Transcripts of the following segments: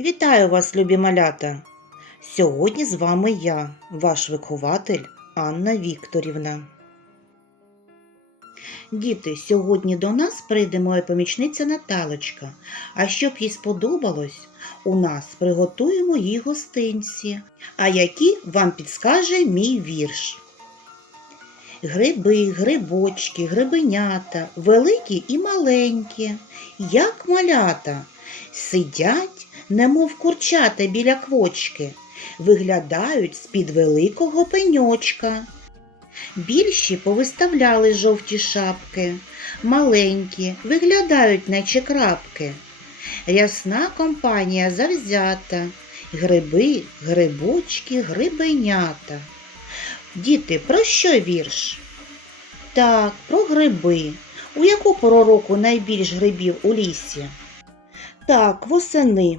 Вітаю вас, любі малята! Сьогодні з вами я, ваш вихователь Анна Вікторівна. Діти, сьогодні до нас прийде моя помічниця Наталочка. А щоб їй сподобалось, у нас приготуємо їй гостинці, а які вам підскаже мій вірш. Гриби, грибочки, грибенята, великі і маленькі, як малята, сидять, немов курчата біля квочки, виглядають з-під великого пеньочка. Більші повиставляли жовті шапки, маленькі виглядають, наче крапки. Рясна компанія завзята, гриби, грибочки, грибенята. Діти, про що вірш? Так, про гриби. У яку пору найбільш грибів у лісі? Так, восени.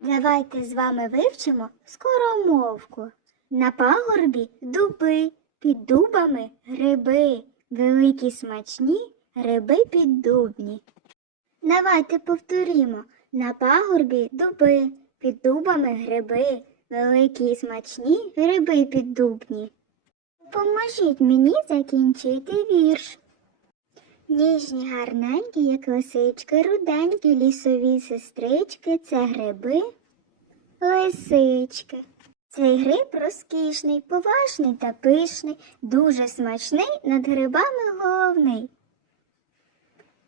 Давайте з вами вивчимо скоромовку. На пагорбі дуби, під дубами гриби, великі смачні гриби піддубні. Давайте повторімо. На пагорбі дуби, під дубами гриби, великі і смачні гриби піддубні. Поможіть мені закінчити вірш. Ніжні гарненькі, як лисички, руденькі, лісові сестрички, це гриби, лисички. Цей гриб розкішний, поважний та пишний, дуже смачний, над грибами головний.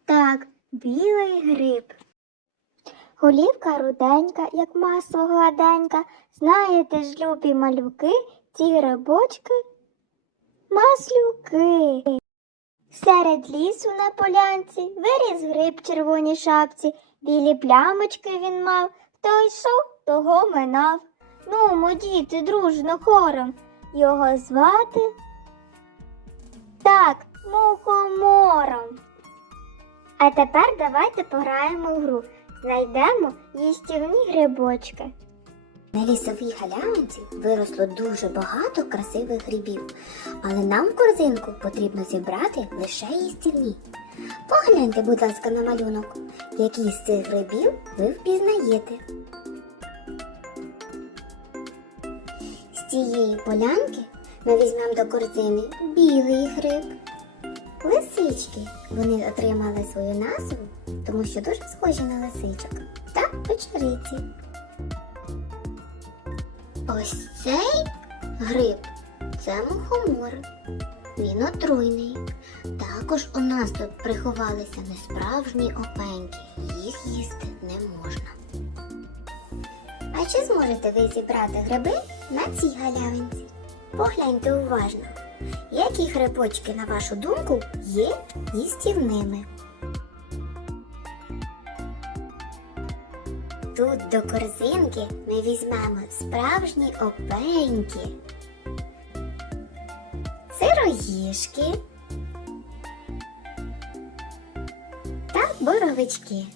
Так, білий гриб. Голівка руденька, як масло гладенька. Знаєте ж, любі малюки, ці грибочки маслюки. Серед лісу на полянці виріс гриб червоній шапці, білі плямочки він мав, хто йшов, того минав. Ну, мо, діти, дружно хором. Його звати так, мухомором. А тепер давайте пограємо в гру. Знайдемо їстівні грибочки. На лісовій галявинці виросло дуже багато красивих грибів, але нам в корзинку потрібно зібрати лише їстівні. Погляньте, будь ласка, на малюнок, які з цих грибів ви впізнаєте. З цієї полянки ми візьмемо до корзини білий гриб. Лисички. Вони отримали свою назву, тому що дуже схожі на лисичок. Та печериці. Ось цей гриб це мухомор. Він отруйний. Також у нас тут приховалися несправжні опеньки. Їх їсти не можна. А чи зможете ви зібрати гриби на цій галявинці? Погляньте уважно, які грибочки, на вашу думку, є їстівними. Тут до корзинки ми візьмемо справжні опеньки, сироїшки та боровички.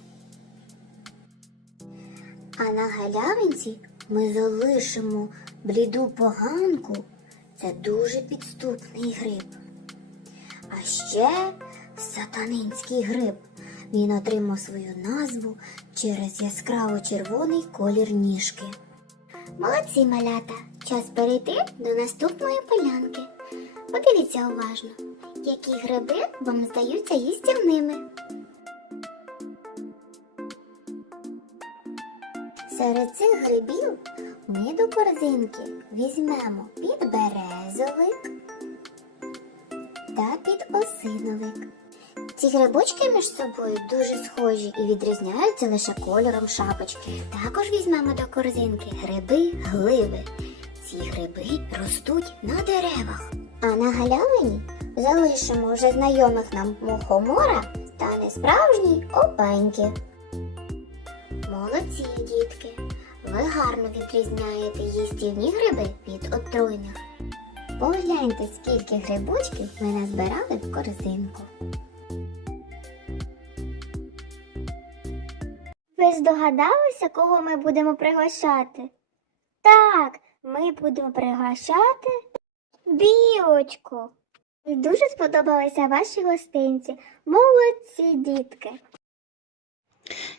А на галявинці ми залишимо бліду поганку. Це дуже підступний гриб. А ще сатанинський гриб. Він отримав свою назву через яскраво червоний колір ніжки. Молодці малята! Час перейти до наступної полянки. Подивіться уважно, які гриби вам здаються їстівними. Серед цих грибів ми до корзинки візьмемо підберезовик та підосиновик. Ці грибочки між собою дуже схожі і відрізняються лише кольором шапочки. Також візьмемо до корзинки гриби гливи. Ці гриби ростуть на деревах. А на галявині залишимо вже знайомих нам мухомора та несправжні опеньки. Молодці, дітки! Ви гарно відрізняєте їстівні гриби від отруйних. Погляньте, скільки грибочків ми назбирали в корзинку. Здогадалися, кого ми будемо пригощати? Так, ми будемо пригощати білочку. Дуже сподобалися ваші гостинці. Молодці, дітки.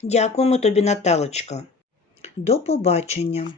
Дякуємо тобі, Наталочка. До побачення.